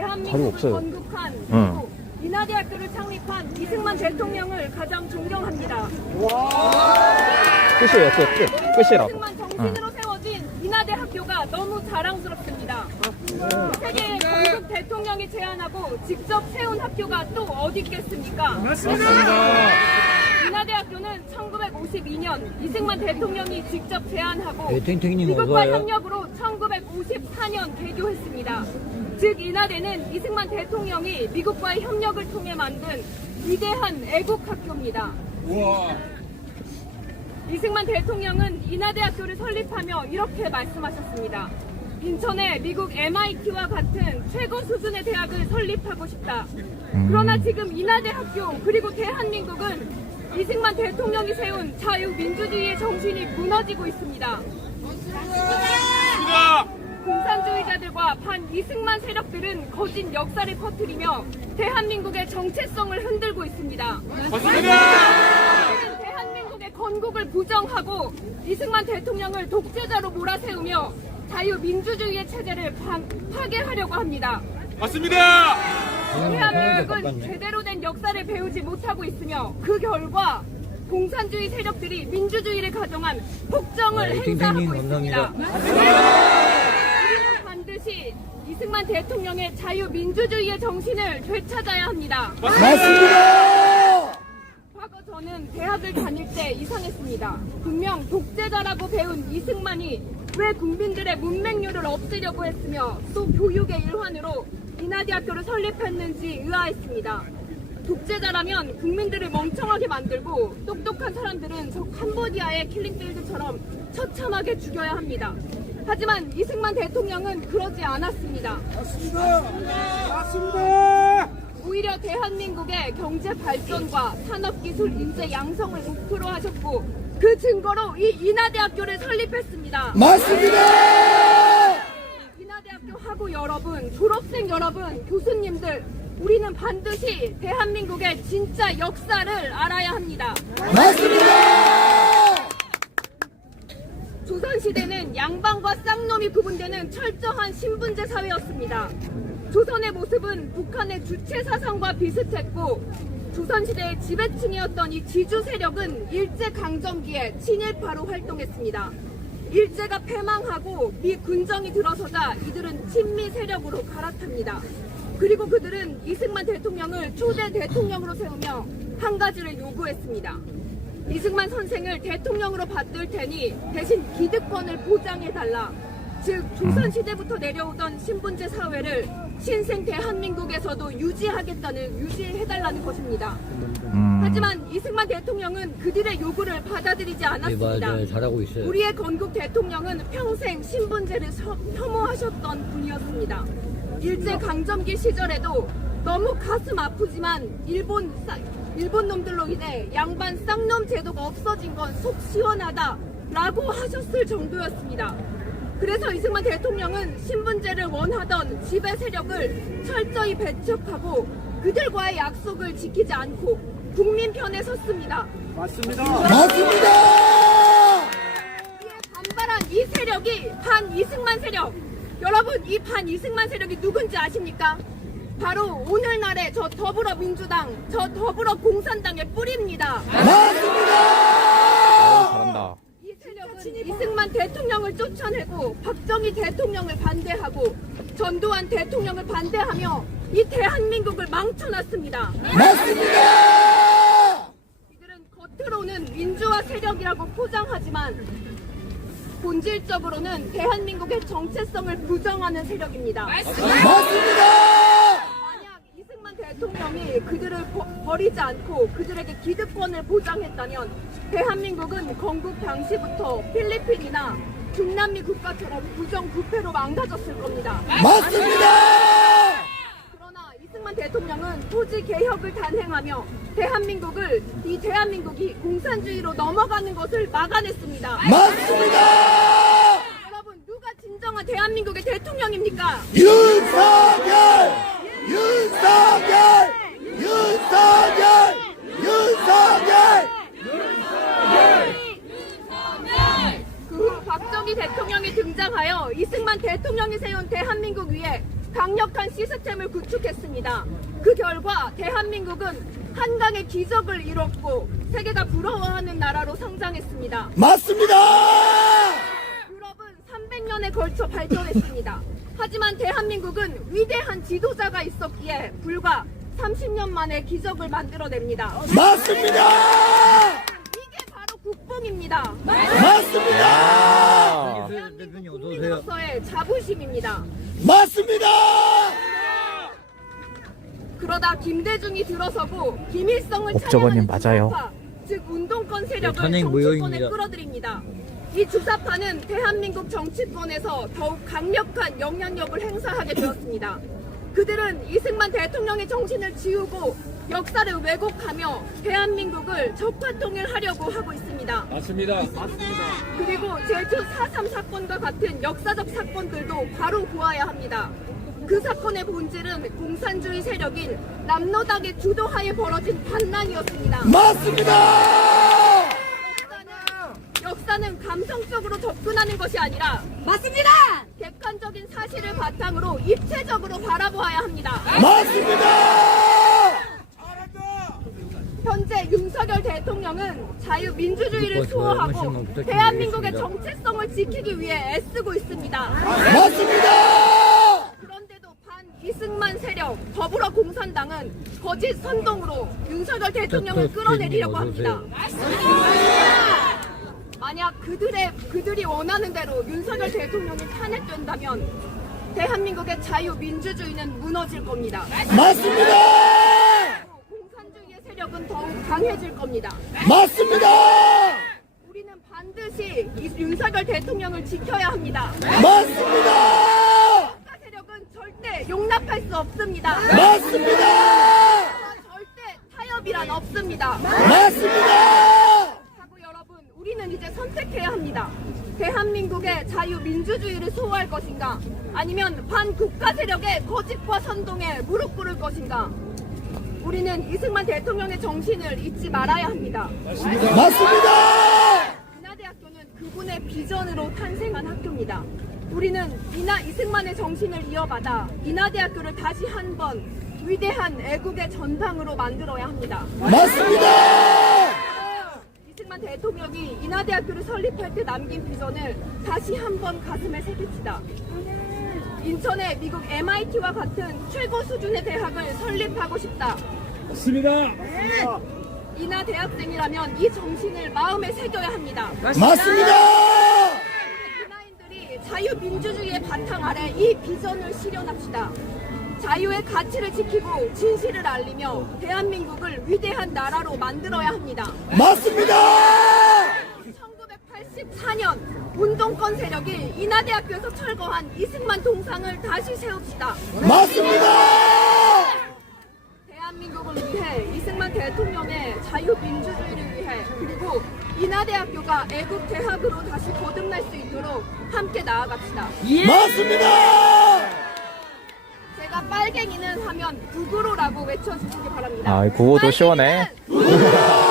대한민국을 건국한 그리고 인하대학교를 창립한 이승만 대통령을 가장 존경합니다. 끝이에요, 끝이라고. 이승만 정신으로 세워진 인하대학교가 너무 자랑스럽습니다. 세계 건국 대통령이 제안하고 직접 세운 학교가 또 어디 있겠습니까? 맞습니다. 인하대학교는 1952년 이승만 대통령이 직접 제안하고 대통령님 미국과 어서와요. 협력으로 1954년 개교했습니다. 즉 인하대는 이승만 대통령이 미국과의 협력을 통해 만든 위대한 애국학교입니다. 이승만 대통령은 인하대학교를 설립하며 이렇게 말씀하셨습니다. 인천에 미국 MIT와 같은 최고 수준의 대학을 설립하고 싶다. 그러나 지금 인하대학교 그리고 대한민국은 이승만 대통령이 세운 자유민주주의의 정신이 무너지고 있습니다. 공산주의자들과 반이승만 세력들은 거짓 역사를 퍼뜨리며 대한민국의 정체성을 흔들고 있습니다. 대한민국의 건국을 부정하고 이승만 대통령을 독재자로 몰아세우며 자유민주주의의 체제를 파괴하려고 합니다. 맞습니다. 대한민국은 제대로 된 역사를 배우지 못하고 있으며 그 결과 공산주의 세력들이 민주주의를 가정한 폭정을 행사하고 있습니다. 우리는 반드시 이승만 대통령의 자유민주주의의 정신을 되찾아야 합니다. 맞습니다. 과거 저는 대학을 다닐 때 이상했습니다. 분명 독재자라고 배운 이승만이 왜 국민들의 문맹률을 없애려고 했으며 또 교육의 일환으로 인하대학교를 설립했는지 의아했습니다. 독재자라면 국민들을 멍청하게 만들고 똑똑한 사람들은 저 캄보디아의 킬링필드처럼 처참하게 죽여야 합니다. 하지만 이승만 대통령은 그러지 않았습니다. 맞습니다. 오히려 대한민국의 경제 발전과 산업기술 인재 양성을 목표로 하셨고 그 증거로 이 인하대학교를 설립했습니다. 맞습니다. 인하대학교 학우 여러분, 졸업생 여러분, 교수님들, 우리는 반드시 대한민국의 진짜 역사를 알아야 합니다. 맞습니다. 조선시대는 양반과 쌍놈이 구분되는 철저한 신분제 사회였습니다. 조선의 모습은 북한의 주체 사상과 비슷했고 조선시대의 지배층이었던 이 지주 세력은 일제강점기에 친일파로 활동했습니다. 일제가 패망하고 미 군정이 들어서자 이들은 친미 세력으로 갈아탑니다. 그리고 그들은 이승만 대통령을 초대 대통령으로 세우며 한 가지를 요구했습니다. 이승만 선생을 대통령으로 받들 테니 대신 기득권을 보장해달라. 즉 조선시대부터 내려오던 신분제 사회를 신생 대한민국에서도 유지해달라는 것입니다. 하지만 이승만 대통령은 그들의 요구를 받아들이지 않았습니다. 맞아요. 잘하고 있어요. 우리의 건국 대통령은 평생 신분제를 혐오하셨던 분이었습니다. 일제강점기 시절에도 너무 가슴 아프지만 일본 놈들로 인해 양반 쌍놈 제도가 없어진 건 속 시원하다라고 하셨을 정도였습니다. 그래서 이승만 대통령은 신분제를 원하던 지배 세력을 철저히 배척하고 그들과의 약속을 지키지 않고 국민 편에 섰습니다. 맞습니다. 맞습니다. 이에 반발한 이 세력이 반이승만 세력. 여러분, 이 반이승만 세력이 누군지 아십니까? 바로 오늘날의 저 더불어민주당, 저 더불어공산당의 뿌리입니다. 맞습니다. 잘한다. 이 세력은 이승만 대통령을 쫓아내고 박정희 대통령을 반대하고 전두환 대통령을 반대하며 이 대한민국을 망쳐놨습니다. 맞습니다. 이들은 겉으로는 민주화 세력이라고 포장하지만 본질적으로는 대한민국의 정체성을 부정하는 세력입니다. 맞습니다. 만약 이승만 대통령이 그들을 버리지 않고 그들에게 기득권을 보장했다면 대한민국은 건국 당시부터 필리핀이나 중남미 국가처럼 부정부패로 망가졌을 겁니다. 맞습니다. 그러나 이승만 대통령은 토지 개혁을 단행하며 이 대한민국이 공산주의로 넘어가는 것을 막아냈습니다. 맞습니다. 여러분, 누가 진정한 대한민국의 대통령입니까? 윤석열! 윤석열! 윤석열! 윤석열! 그 후 박정희 대통령이 등장하여 이승만 이승만 대통령이 세운 대한민국 위에 강력한 시스템을 구축했습니다. 그 결과 대한민국은 한강의 기적을 이뤘고 세계가 부러워하는 나라로 성장했습니다. 맞습니다. 유럽은 300년에 걸쳐 발전했습니다. 하지만 대한민국은 위대한 지도자가 있었기에 불과 30년 만에 기적을 만들어냅니다. 맞습니다. 이게 바로 국뽕입니다. 맞습니다. 대한민국 국민으로서의 자부심입니다. 맞습니다. 그러다 김대중이 들어서고 김일성을 옥저버님 찬양하는 맞아요. 주사파, 즉 운동권 세력을 탄핵 정치권에 모형입니다. 끌어들입니다. 이 주사파는 대한민국 정치권에서 더욱 강력한 영향력을 행사하게 되었습니다. 그들은 이승만 대통령의 정신을 지우고 역사를 왜곡하며 대한민국을 적화통일하려고 하고 있습니다. 맞습니다. 그리고 제주 4.3 사건과 같은 역사적 사건들도 바로 보아야 합니다. 그 사건의 본질은 공산주의 세력인 남로당의 주도하에 벌어진 반란이었습니다. 맞습니다. 역사는 감성적으로 접근하는 것이 아니라 맞습니다. 객관적인 사실을 바탕으로 입체적으로 바라보아야 합니다. 맞습니다. 현재 윤석열 대통령은 자유민주주의를 구독과 좋아요, 한 수호하고 번씩만 부탁드리겠습니다. 대한민국의 정체성을 지키기 위해 애쓰고 있습니다. 맞습니다. 그런데도 반 이승만 세력 더불어공산당은 거짓 선동으로 윤석열 대통령을 끌어내리려고 합니다. 만약 그들이 원하는 대로 윤석열 대통령이 탄핵된다면 대한민국의 자유민주주의는 무너질 겁니다. 맞습니다. 공산주의의 세력은 더욱 강해질 겁니다. 맞습니다. 우리는 반드시 이 윤석열 대통령을 지켜야 합니다. 맞습니다. 국가 세력은 절대 용납할 수 없습니다. 맞습니다. 절대 타협이란 없습니다. 맞습니다. 하고 여러분, 우리는 이제 선택해야 합니다. 대한민국의 자유민주주의를 수호할 것인가, 아니면 반국가 세력의 거짓과 선동에 무릎 꿇을 것인가. 우리는 이승만 대통령의 정신을 잊지 말아야 합니다. 맞습니다. 인하대학교는 그분의 비전으로 탄생한 학교입니다. 우리는 이승만의 정신을 이어받아 인하대학교를 다시 한번 위대한 애국의 전당으로 만들어야 합니다. 맞습니다. 이승만 대통령이 인하대학교를 설립할 때 남긴 비전을 다시 한번 가슴에 새깁시다. 인천에 미국 MIT와 같은 최고 수준의 대학을 설립하고 싶다. 맞습니다. 인하 대학생이라면 이 정신을 마음에 새겨야 합니다. 맞습니다. 인하인들이 자유민주주의의 바탕 아래 이 비전을 실현합시다. 자유의 가치를 지키고 진실을 알리며 대한민국을 위대한 나라로 만들어야 합니다. 맞습니다. 1984년 운동권 세력이 인하대학교에서 철거한 이승만 동상을 다시 세웁시다. 맞습니다. 대한민국을 위해 이승만 대통령의 자유민주주의를 위해 그리고 인하대학교가 애국대학으로 다시 거듭날 수 있도록 함께 나아갑시다. 맞습니다. 제가 빨갱이는 하면 구구로라고 외쳐주시기 바랍니다. 아, 구호도 시원해. 빨갱이는